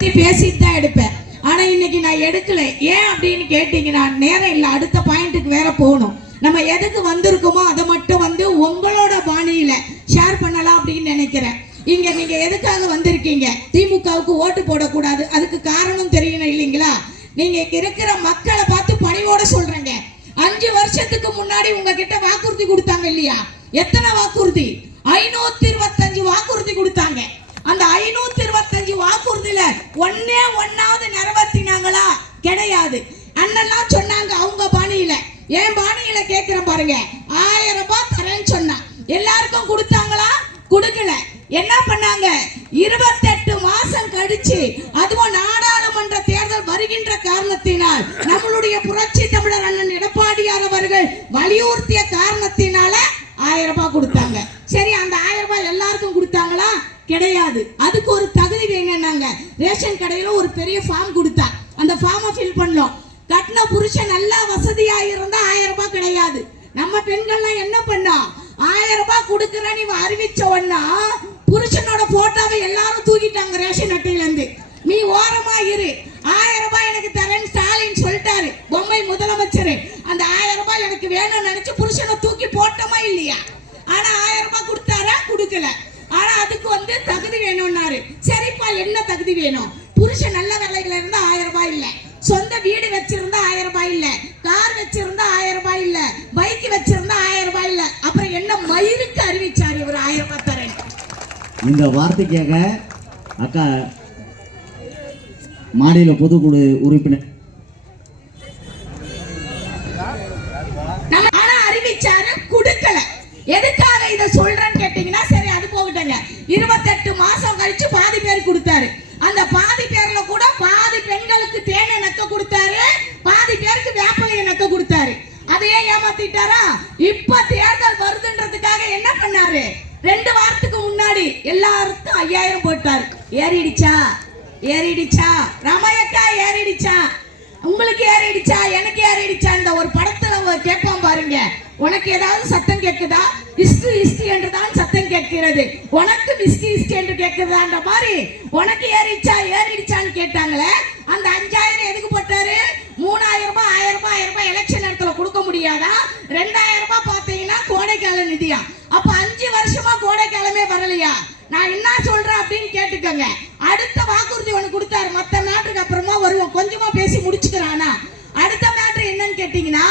பேசிட்டு தான் எடுப்பேன். ஆனா இன்னைக்கு நான் எடுக்கல. ஏன் அப்படின்னு கேட்டீங்கன்னா நேரம் இல்லை, அடுத்த பாயிண்ட்டுக்கு வேற போகணும். நம்ம எதுக்கு வந்திருக்கோமோ அதை மட்டும் உங்களோட பாணியில ஷேர் பண்ணலாம் அப்படின்னு நினைக்கிறேன். இங்க நீங்க எதுக்காக வந்திருக்கீங்க? திமுகவுக்கு ஓட்டு போடக்கூடாது, அதுக்கு காரணம் தெரியணும் இல்லைங்களா? நீங்க இருக்கிற மக்களை பார்த்து பணிவோட சொல்றேங்க. 5 வருஷத்துக்கு முன்னாடி உங்ககிட்ட வாக்குறுதி கொடுத்தாங்க இல்லையா? எத்தனை வாக்குறுதி? 525 வாக்குறுதி கொடுத்தாங்க. அந்த 525 வாக்குறுதியில ஒன்னாவது நிறைவேற்றினாங்களா? கிடையாது. அண்ணெல்லாம் சொன்னாங்க அவங்க பாணியில. என் பாணியில கேட்கிறேன் பாருங்க. 1000 ரூபாய் தரேன்னு சொன்னா எல்லாருக்கும் கொடுத்தாங்களா? கொடுக்கல. என்ன பண்ணாங்க? 28 மாசம் கழிச்சு, அதுவும் நாடாளுமன்ற தேர்தல் வருகின்ற காரணத்தினால் நம்மளுடைய புரட்சி தமிழர் அண்ணன் எடப்பாடியார் அவர்கள் வலியுறுத்திய காரணத்தினால 1000 ரூபாய் கொடுத்தாங்க. சரி, அந்த 1000 ரூபாய் எல்லாருக்கும் கொடுத்தாங்களா? கிடையாது. அதுக்கு ஒரு தகுதி வேணும்னாங்க. ரேஷன் கடையில ஒரு பெரிய ஃபார்ம் கொடுத்தா, அந்த ஃபார்மை ஃபில் பண்ணோம். கட்டின புருஷன் நல்லா வசதியா இருந்தா 1000 ரூபாய் கிடையாது. நம்ம பெண்கள்லாம் என்ன பண்ணோம்? 1000 ரூபாய் கொடுக்கறேன்னு இவன் அறிவிச்ச உடனே புருஷனோட போட்டோவை எல்லாரும் தூக்கிட்டாங்க ரேஷன் அட்டையில இருந்து. நீ ஓரமா இரு, 1000 ரூபாய் எனக்கு தரேன்னு ஸ்டாலின் சொல்லிட்டாரு, பொம்மை முதலமைச்சர். அந்த 1000 ரூபாய் எனக்கு வேணும்னு நினைச்சு புருஷனை தூக்கி போட்டோமா இல்லையா? ஆனா 1000 ரூபாய் கொடுத்தாரா? கொடுக்கல. ஆனா அதுக்கு தகுதி வேணும்னாரு. சரிப்பா, என்ன தகுதி வேணும்? புருஷன் நல்ல வேலையில இருந்தா 1000 ரூபாய் இல்ல, சொந்த வீடு வச்சிருந்தா 1000 ரூபாய் இல்ல, கார் வச்சிருந்தா 1000 ரூபாய் இல்ல, பைக் வச்சிருந்தா 1000 ரூபாய் இல்ல. அப்புறம் என்ன மயிருக்கு அறிவிச்சாரு இவர் 1000 ரூபாய் தரேன்? இந்த வார்த்தைக்காக அக்கா மாநில பொதுக்குழு உறுப்பினர் அறிவிச்சாரு, கொடுக்கல. எதுக்காக இத சொல்றேன்னு கேட்டீங்கன்னா, சரி அது போகட்டங்க. 28 மாசம் கழிச்சு பாதி பேர் கொடுத்தாரு. அந்த பாதி பேர்ல கூட பாதி பெண்களுக்கு தேனை நக்க கொடுத்தாரு, பாதி பேருக்கு வேப்பலையை நக்க கொடுத்தாரு. அதையே ஏமாத்திட்டாரா? இப்ப தேர்தல் வருதுன்றதுக்காக என்ன பண்ணாரு? 2 வாரத்துக்கு முன்னாடி எல்லாருக்கும் 5000 போட்டாரு. ஏறிடுச்சா ரமயக்கா? ஏறிடுச்சா? உங்களுக்கு ஏறிடுச்சா? எனக்கு ஏறிடுச்சா? இந்த ஒரு படத்துல கேட்பான் பாருங்க, உனக்கு ஏதாவது சத்தம் கேட்குதா? இஸ்கு இஸ்கு என்றுதான் சத்தம் கேட்கிறது, உனக்கு இஸ்கு இஸ்கு என்று கேட்கிறதான்ற மாதிரி உனக்கு ஏறிடுச்சான்னு கேட்டாங்களே. அந்த 5000 எதுக்கு போட்டாரு? 3000 ரூபாய் 1000 ரூபாய் எலெக்ஷன் நேரத்துல கொடுக்க முடியாதா? 2000 ரூபாய் பாத்தீங்கன்னா கோடைக்கால நிதியா? அப்ப 5 வருஷமா கோடைக்காலமே வரலையா? நான் என்ன சொல்றேன் அப்படின்னு கேட்டுக்கோங்க. அடுத்த வாக்குறுதி ஒண்ணு கொடுத்தாரு, மத்த மேட்டருக்கு அப்புறமா வருவோம், கொஞ்சமா பேசி முடிச்சுக்கிறானா. அடுத்த மேட்டர் என்னன்னு கேட்டீங்கன்னா,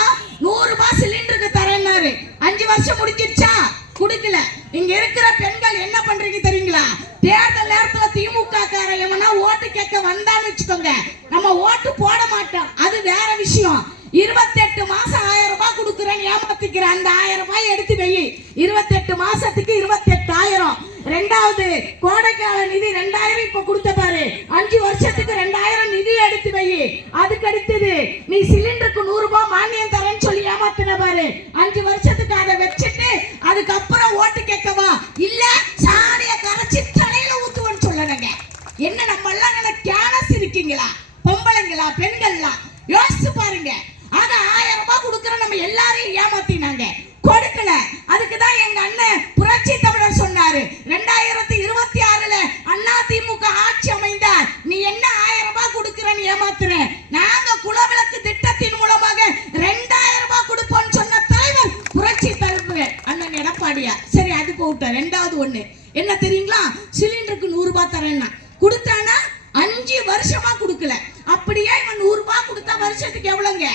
100 ரூபாய் சிலிண்டருக்கு தரேன்னாரு. 5 வருஷம் முடிச்சிருச்சா? கொடுக்கல. இங்க இருக்கிற பெண்கள் என்ன பண்றீங்க தெரியுங்களா? தேர்தல் நேரத்துல திமுக காரங்க ஓட்டு கேட்க வந்தான்னு வச்சுக்கோங்க, நம்ம ஓட்டு போட மாட்டோம், அது வேற விஷயம். 28 மாசம் 1000 ரூபாய் கொடுக்குறேன்னு ஏமாத்திக்கிற அந்த 1000 ரூபாய் எடுத்து வை. 28 மாசத்துக்கு 28000. ரெண்டாவது கோடைக்கால நிதி 2000 இப்ப கொடுத்த பாரு, 5 வருஷத்துக்கு 2000 நிதி எடுத்து வை. அதுக்கு அடுத்தது நீ சிலிண்டருக்கு 100 ரூபாய் மானியம் தரேன்னு சொல்லி ஏமாத்தின பாரு, 5 வருஷத்துக்கு அதை வச்சுட்டு அதுக்கப்புறம் ஓட்டு கேட்கவா? இல்ல சாணிய கரைச்சி தலையில ஊத்துவன்னு சொல்லணுங்க. என்ன நம்ம எல்லாம் கேனஸ் இருக்கீங்களா? பொம்பளைங்களா? பெண்களா? யோசிச்சு பாருங்க. ஆக 1000 ரூபாய் கொடுக்குற நம்ம எல்லாரையும் ஏமாத்தினாங்க, கொடுக்கல. அதுக்குதான் எங்க அண்ணன் புரட்சி தமிழர் சொன்னாரு, 2026ல அண்ணா திமுக ஆட்சி அமைந்தா நீ என்ன 1000 ரூபாய் கொடுக்குறன்னு ஏமாத்துற, நாங்க குலவிளக்கு திட்டத்தின் மூலமாக 2000 ரூபாய் கொடுப்போம்னு சொன்ன தலைவர் புரட்சி தலைவர் அண்ணன் எடப்பாடியார். சரி, அது போட்ட. ரெண்டாவது ஒண்ணு என்ன தெரியுங்களா? சிலிண்டருக்கு 100 ரூபாய் தரேன்னா கொடுத்தானா? 5 வருஷமா கொடுக்கல. அப்படியே இவன் 100 ரூபாய் கொடுத்தா வருஷத்துக்கு எவ்வளவுங்க?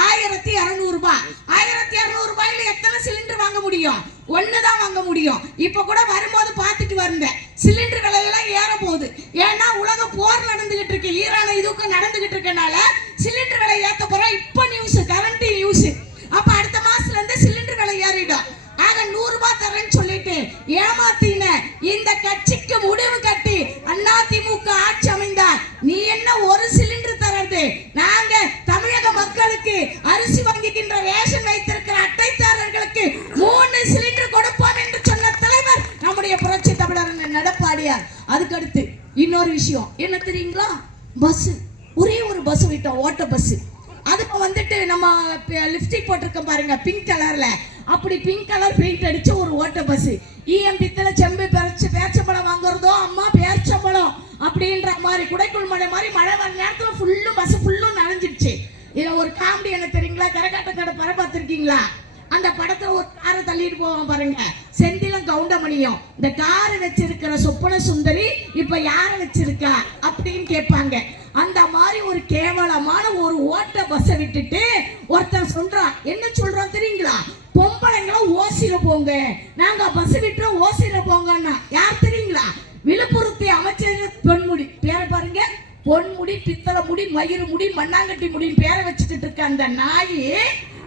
1200 ரூபாய். 1200 ரூபாயில எத்தனை சிலிண்டர் வாங்க முடியும்? 1 தான் வாங்க முடியும். இப்ப கூட வரும்போது பார்த்துட்டு வந்தேன், சிலிண்டர் விலை எல்லாம் ஏற போகுது. ஏன்னா உலக போர் நடந்துகிட்டு இருக்கு, ஈரான இதுக்கு நடந்துகிட்டு இருக்கனால சிலிண்டர் விலை ஏத்த போறோம். இப்ப நியூஸ், கரண்ட் நியூஸ். அப்ப அடுத்த மாசத்துல இருந்து சிலிண்டர் விலை ஏறிடும். ஆக 100 ரூபாய் தரேன்னு சொல்லிட்டு ஏமாத்தின இந்த கட்சிக்கு முடிவு கட்டி அண்ணா திமுக ஆட்சி அமைந்தா நீ என்ன ஒரு சிலிண்டர் தரது? நாங்க தமிழக மக்களுக்கு அரிசி வாங்கிக்கின்ற ரேஷன் வைத்திருக்கிற அட்டைதாரர்களுக்கு 3 சிலிண்டர் கொடுப்போம் என்று சொன்ன தலைவர் நம்முடைய புரட்சி தமிழர் எடப்பாடியார். அதுக்கு அடுத்து இன்னொரு விஷயம் என்ன தெரியுங்களா? பஸ். ஒரே ஒரு பஸ் விட்டோம், ஓட்ட பஸ். அதுக்கு நம்ம லிப்ஸ்டிக் போட்டிருக்கோம் பாருங்க, பிங்க் கலர்ல. அப்படி பிங்க் கலர் பெயிண்ட் அடிச்ச ஒரு ஓட்ட பஸ். ஈயம் பித்தளை செம்பு பேச்சம்பழம் வாங்குறதோ அம்மா பேச்சம்பழம் அப்படின்ற மாதிரி குடைக்குள் மழை மாதிரி மழை வர நேரத்துல ஃபுல்லும் பஸ் ஃபுல்லும் நனைஞ்சிடுச்சு. இதுல ஒரு காமெடி என்ன தெரியுங்களா? கரகாட்ட கடை படம் பார்த்திருக்கீங்களா? அந்த படத்துல ஒரு காரை தள்ளிட்டு போவான் பாருங்க, செந்திலும் கவுண்டமணியும். இந்த காரை வச்சிருக்கிற சொப்பன சுந்தரி இப்ப யார வச்சிருக்கா அப்படின்னு கேட்பாங்க. அந்த மாதிரி ஒரு கேவலமான ஒரு ஓட்ட பஸ்ஸை விட்டுட்டு ஒருத்தர் சொல்றான். என்ன சொல்றான் தெரியுங்களா? பொம்பளைங்களும் ஓசில போங்க, நாங்க பஸ் விட்டுறோம் ஓசில போங்கன்னா. யார் தெரியுங்களா? விழுப்புரத்தை அமைச்சர் பொன்முடி. பேரை பாருங்க, பொன்முடி, பித்தளை முடி, மயிறு முடி, மண்ணாங்கட்டி முடின்னு பேரை வச்சுட்டு இருக்க அந்த நாய்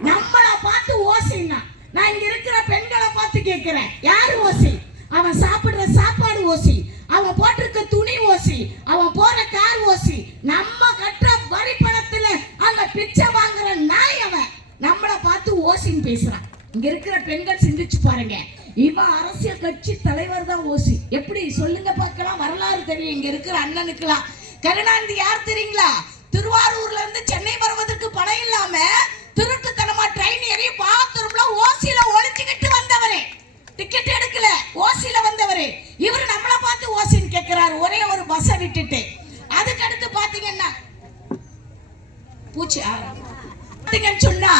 நம்மள பார்த்து ஓசின்னா. நான் இங்க இருக்கிற பெண்களை பார்த்து கேட்கிறேன், யாரு ஓசி? அவன் சாப்பிடுற சாப்பாடு ஓசி, அவன் போட்டிருக்க துணி ஓசி, அவன் போற கார் ஓசி. நம்ம கட்டுற வரி பணத்துல அந்த பிச்சை வாங்குற நாய் அவன் நம்மள பார்த்து ஓசின்னு பேசுறான். இங்க இருக்கிற பெண்கள் சிந்திச்சு பாருங்க, இவன் அரசியல் கட்சி தலைவர் தான் ஓசி. எப்படி சொல்லுங்க பார்க்கலாம்? வரலாறு தெரியும் இங்க இருக்கிற அண்ணனுக்குலாம். கருணாநிதி யார் தெரியுங்களா? திருவாரூர்ல இருந்து சென்னை வருவதற்கு பணம் இல்லாம திருட்டுத்தனமா ட்ரெயின் ஏறி பாத்ரூம்ல ஓசில ஒளிச்சுக்கிட்டு வந்தவரே, டிக்கெட் எடுக்கல, ஓசில வந்தவரே. இவர் நம்மள பார்த்து ஓசின்னு கேட்கிறாரு, ஒரே ஒரு பஸ்ஸை விட்டுட்டு. அதுக்கு அடுத்து பாத்தீங்கன்னா பூச்சி சொன்னா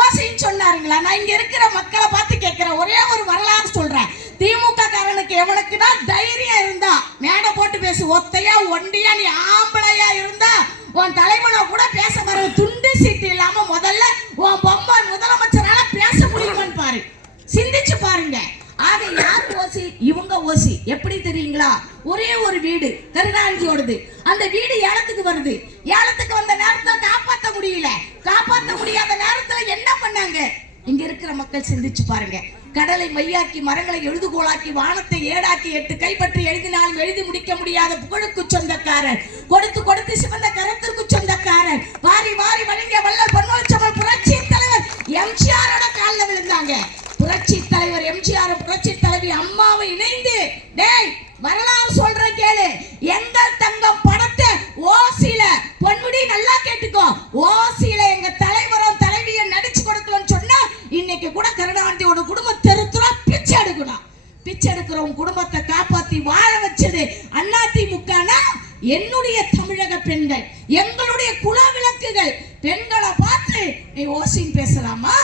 ஓசின்னு சொன்னாருங்களா? நான் இங்க இருக்கிற மக்களை பார்த்து கேட்கிறேன், ஒரே ஒரு வரலாறு சொல்றேன். திமுக காரனுக்கு எவனுக்குன்னா தைரியம் இருந்தா மேடை போட்டு பேசு. ஒத்தையா ஒண்டியா நீ ஆம்பளையா இருந்தா உன் தலைவனை கூட பேச வர துண்டு சீட்டு இல்லாம முதல்ல உன் பொம்மை முதலமைச்சரால பேச முடியுமான்னு பாரு, சிந்திச்சு பாருங்க. ஆக யார் ஓசி? இவங்க ஓசி. எப்படி தெரியுங்களா? ஒரே ஒரு வீடு கருணாநிதியோடது. அந்த வீடு ஏலத்துக்கு வருது. ஏலத்துக்கு வந்த நேரத்தை காப்பாற்ற முடியல. காப்பாற்ற முடியாத நேரத்துல என்ன பண்ணாங்க? இங்க இருக்கிற மக்கள் சிந்திச்சு பாருங்க. கடலை மையாக்கி, மரங்களை எழுதுகோளாக்கி, வானத்தை ஏடாக்கி, 8 கைப்பற்றி எழுதினாலும் எழுதி முடிக்க முடியாத புகழுக்கு சொந்தக்காரர், கொடுத்து கொடுத்து சிவந்த கரத்திற்கு சொந்தக்காரர், வாரி வாரி வழங்கிய வள்ளல் பொன்மனச்செம்மல் புரட்சி தலைவர் எம்ஜிஆரோட காலில் விழுந்தாங்க. புரட்சி தலைவர் எம்ஜிஆர், புரட்சி தலைவி அம்மாவை இணைந்து, டேய் வரலாறு சொல்ற கேளு, எங்கள் தங்கம் படத்தை ஓசில பொன்முடி நல்லா கேட்டுக்கோ, ஓசில எங்க தலைவரும் தலைவியை நடிச்சு கொடுக்கலன்னு சொன்னா இன்னைக்கு கூட கருணாநிதியோட குடும்பம் தெருத்துறா பிச்சை எடுக்கணும். பிச்சை எடுக்கிறவங்க குடும்பத்தை காப்பாத்தி வாழ வச்சது அதிமுகனா என்னுடைய தமிழக பெண்கள், எங்களுடைய குல விளக்குகள். பெண்களை பார்த்து நீ ஓசின்னு பேசலாமா?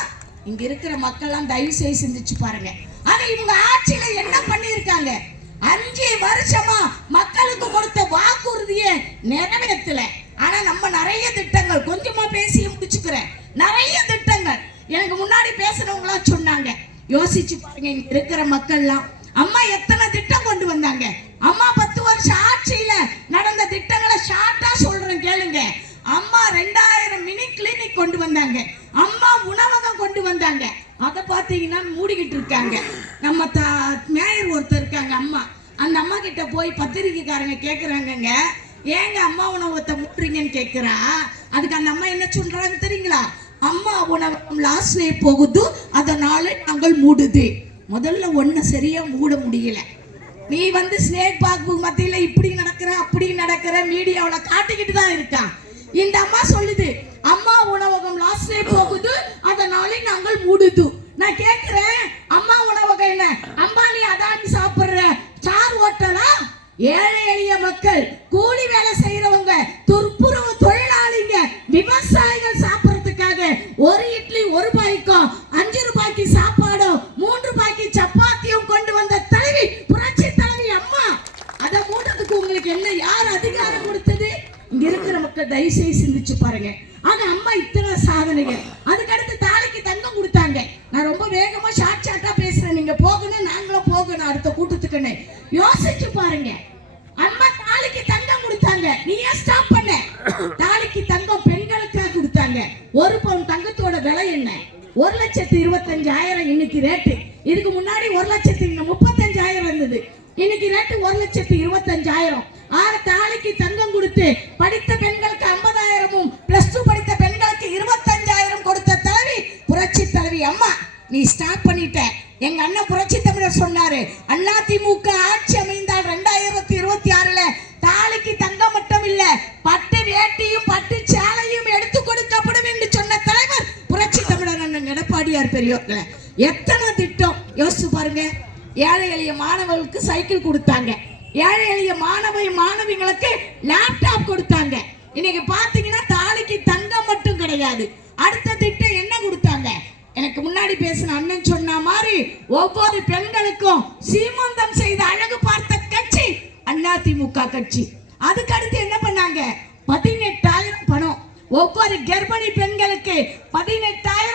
இங்க இருக்கிற மக்கள்லாம் தயவு செய்து சிந்திச்சு பாருங்க. ஆனா இவங்க ஆட்சியில என்ன பண்ணிருக்காங்க? 5 வருஷமா மக்களுக்கு கொடுத்த வாக்குறுதியை நிறைவேற்றல. ஆனா நம்ம நிறைய திட்டங்கள், கொஞ்சமா பேசி முடிச்சுக்கிறேன், நிறைய திட்டங்கள் எனக்கு முன்னாடி பேசுறவங்களா சொன்னாங்க. யோசிச்சு பாருங்க, இங்க இருக்கிற மக்கள்லாம் அம்மா எத்தனை திட்டம் கொண்டு வந்தாங்க. அம்மா 10 வருஷம் ஆட்சியில நடந்த திட்டங்களை ஷார்ட்டா சொல்றேன் கேளுங்க. அம்மா 2000 மினி கிளினிக் கொண்டு வந்தாங்க. அம்மா உணவகம் கொண்டு வந்தாங்க. அதை பார்த்தீங்கன்னா மூடிக்கிட்டு இருக்காங்க. நம்ம மேயர் ஒருத்தர் இருக்காங்க அம்மா. அந்த அம்மா கிட்ட போய் பத்திரிகைக்காரங்க கேட்குறாங்கங்க, ஏங்க அம்மா உணவகத்தை மூடுறீங்கன்னு கேட்குறா. அதுக்கு அந்த அம்மா என்ன சொல்றாங்க தெரியுங்களா? அம்மா உணவகம் லாஸ்ட்லே போகுது, அதனால நாங்கள் மூடுது. முதல்ல ஒன்று சரியா மூட முடியல. நீ ஸ்னேக் பார்க் மத்தியில் இப்படி நடக்கிற அப்படி நடக்கிற மீடியாவில் காட்டிக்கிட்டு தான் இருக்கான். இந்த அம்மா சொல்லுது, அம்மா உணவகம் லாஸ்ட்லே போகுது, அதனால நாங்கள் மூடுது. நான் கேட்கிறேன், அம்மா உணவகம் என்ன அம்பானி அதானி சாப்பிடுற ஸ்டார் ஹோட்டலா? ஏழை எளிய மக்கள், கூலி வேலை செய்யறவங்க, துப்புரவு தொழிலாளிங்க, விவசாயிகள் சாப்பிடுறதுக்காக ஒரு இட்லி 1 ரூபாய்க்கும் 5 ரூபாய்க்கு சாப்பாடும் 3 ரூபாய்க்கு சப்பாத்தியும் கொண்டு வந்த தலைவி புரட்சி தலைவி அம்மா. அதை மூடுறதுக்கு உங்களுக்கு என்ன, யார் அதிகாரம் கொடுத்தது? இங்க இருக்கிற மக்கள் தயவு செய்து சிந்திச்சு பாருங்க. ஆனா அம்மா இத்தனை சாதனைகள். அதுக்கடுத்து தாலிக்கு தங்கம் கொடுத்தாங்க. நான் ரொம்ப வேகமா ஷார்ட்டா பேசுறேன், நீங்க போகணும், நாங்களும் போகணும் அடுத்த கூட்டத்துக்குன்னு. யோசிச்சு பாருங்க, அம்மா தாலிக்கு தங்கம் கொடுத்தாங்க. நீ ஏன் ஸ்டாப் பண்ண? தாலிக்கு தங்கம் பெண்களுக்காக கொடுத்தாங்க. 1 பவுன் தங்கத்தோட விலை என்ன? 1,25,000 இன்னைக்கு ரேட்டு. இதுக்கு முன்னாடி 1,35,000 இருந்தது. இன்னைக்கு ரேட்டு 1,25,000. தாலிக்கு தங்கம் கொடுத்து படித்த பெண்களுக்கு 50,000, +2 படித்த பெண்களுக்கு 25,000 கொடுத்த தலைவி புரட்சி தலைவி அம்மா. நீ ஸ்டாப் பண்ணிட்ட. எங்க அண்ணன் புரட்சி தமிழர் சொன்னாரு, அதிமுக ஆட்சி அமைந்தால் 2026ல தாலிக்கு தங்கம் மட்டும் இல்ல, பட்டு வேட்டியும் பட்டு சேலையும் எடுத்து கொடுக்கப்படும் என்று சொன்ன தலைவர் புரட்சி தமிழர் அண்ணன் எடப்பாடியார். பெரியவர்களே. எத்தனை திட்டம் யோசிச்சு பாருங்க. ஏழை எளிய மாணவர்களுக்கு சைக்கிள் கொடுத்தாங்க, ஏழை எளிய மாணவிங்களுக்கு லேப்டாப் கொடுத்தாங்க. இன்னைக்கு பாத்தீங்கன்னா தாலிக்கு தங்கம் மட்டும் கிடையாது. அடுத்த திட்டம் என்ன கொடுத்தாங்க? எனக்கு முன்னாடி பேசின அண்ணன் சொன்ன மாதிரி ஒவ்வொரு பெண்களுக்கும் சீமந்தம் செய்த அழகு பார்த்த கட்சி அதிமுக கட்சி. அதுக்கு அடுத்து என்ன பண்ணாங்க? 18,000 பணம். ஒவ்வொரு கர்ப்பிணி பெண்களுக்கு 18,000